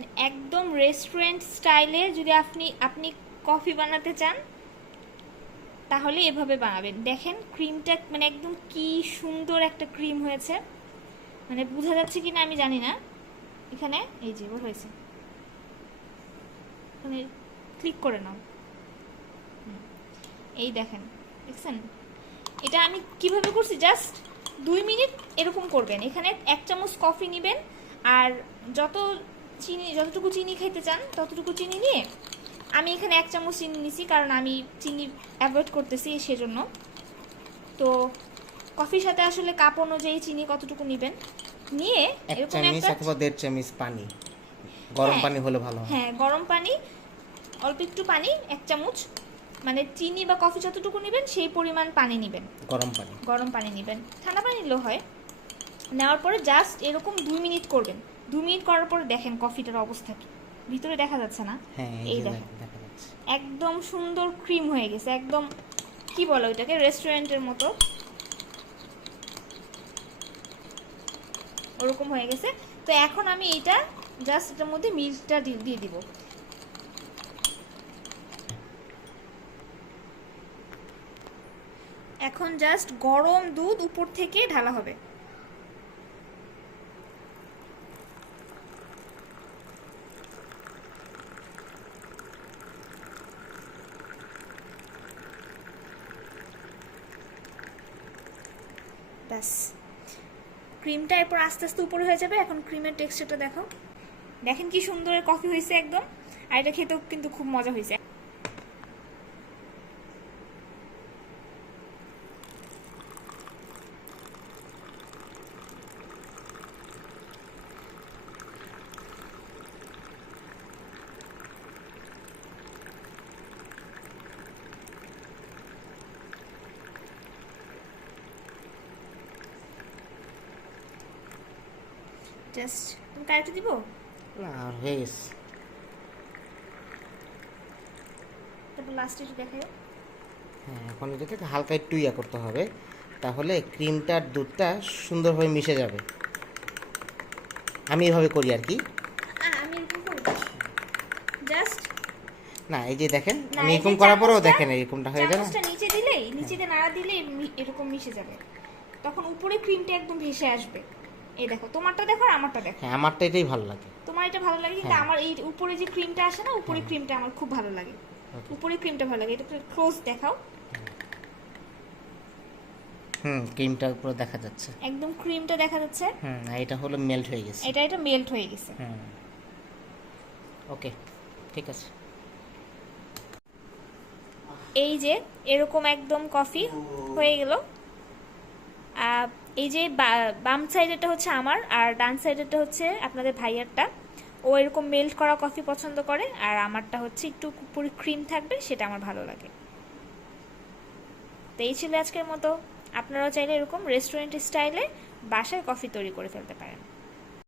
মানে একদম রেস্টুরেন্ট স্টাইলে যদি আপনি কফি বানাতে চান তাহলে এভাবে বানাবেন। দেখেন ক্রিমটা মানে একদম কি সুন্দর একটা ক্রিম হয়েছে, মানে বোঝা যাচ্ছে কিনা আমি জানি না। এখানে এই যে হয়েছে, এখানে ক্লিক করে নাও। এই দেখেন, দেখছেন? এটা আমি কিভাবে করছি, জাস্ট 2 মিনিট এরকম করবেন। এখানে 1 চামচ কফি নেবেন, আর যতটুকু চিনি খেতে চান ততটুকু চিনি নিয়ে, আমি এখানে 1 চামচ চিনি নিছি কারণ আমি চিনি অ্যাভয়েড করতেছি সেজন্য। তো কফির সাথে আসলে কাপ অনুযায়ী চিনি কতটুকু নেবেন, নিয়ে 1 চামচ অথবা 1.5 চামচ পানি, গরম পানি হলে ভালো হয়। হ্যাঁ, গরম পানি, অল্প একটু পানি, 1 চামচ, মানে চিনি বা কফি যতটুকু নেবেন সেই পরিমাণ পানি নেবেন। গরম পানি নেবেন, ঠান্ডা পানি নিলেও হয়। নেওয়ার পরে জাস্ট এরকম 2 মিনিট করবেন। 2 মিনিট করার পরে দেখেন কফিটার অবস্থা কি, ভিতরে দেখা যাচ্ছে না? হ্যাঁ, এই দেখেন একদম সুন্দর ক্রিম হয়ে গেছে, একদম কি বলে ওইটাকে, রেস্টুরেন্টের মতো ওরকম হয়ে গেছে। তো এখন আমি এটা জাস্ট এটার মধ্যে মিল্কটা দিয়ে দিব। এখন জাস্ট গরম দুধ উপর থেকে ঢালা হবে। ব্যাস, ক্রিমটা এরপর আস্তে আস্তে উপরে হয়ে যাবে। এখন ক্রিমের টেক্সচারটা দেখো, দেখেন কি সুন্দর কফি হয়েছে একদম। আর এটা খেতেও কিন্তু খুব মজা হয়েছে। জাস্ট তুমি কারেক্ট দিব না, হয়ে গেছে। তারপর লাস্টে একটু দেখাই। হ্যাঁ, এখন এটাকে হালকা একটু করতে হবে, তাহলে ক্রিমটার দুধটা সুন্দরভাবে মিশে যাবে। আমি এভাবে করি আর কি। আমি এরকম করব জাস্ট, না এই যে দেখেন, আমি এরকম করার পরেও দেখেন এরকমটা হয়ে যায় না। চামচটা নিচে দিলেই, নিচেতে নাড়া দিলেই এরকম মিশে যাবে, তখন উপরে ক্রিমটা একদম ভেসে আসবে। এই দেখো, তোমারটা দেখো আর আমারটা দেখো। হ্যাঁ, আমারটা এটাই ভালো লাগে। তোমার এটা ভালো লাগে, কিন্তু আমার এই উপরে যে ক্রিমটা আসে না, উপরে ক্রিমটা আমার খুব ভালো লাগে। উপরে ক্রিমটা ভালো লাগে, এটা ক্লোজ দেখাও। ক্রিমটা পুরো দেখা যাচ্ছে, একদম ক্রিমটা দেখা যাচ্ছে। আর এটা হলো মেল্ট হয়ে গেছে। এটা মেল্ট হয়ে গেছে। ওকে, ঠিক আছে। এই যে এরকম একদম কফি হয়ে গেল। এই যে বাম সাইডেরটা হচ্ছে আমার, আর ডান সাইডেরটা হচ্ছে আপনাদের ভাইয়ারটা। ও এরকম মেল্ট করা কফি পছন্দ করে, আর আমারটা হচ্ছে একটু পুরো ক্রিম থাকবে, সেটা আমার ভালো লাগে। তো এই ছিল আজকের মতো। আপনারাও চাইলে এরকম রেস্টুরেন্ট স্টাইলে বাসায় কফি তৈরি করে ফেলতে পারেন।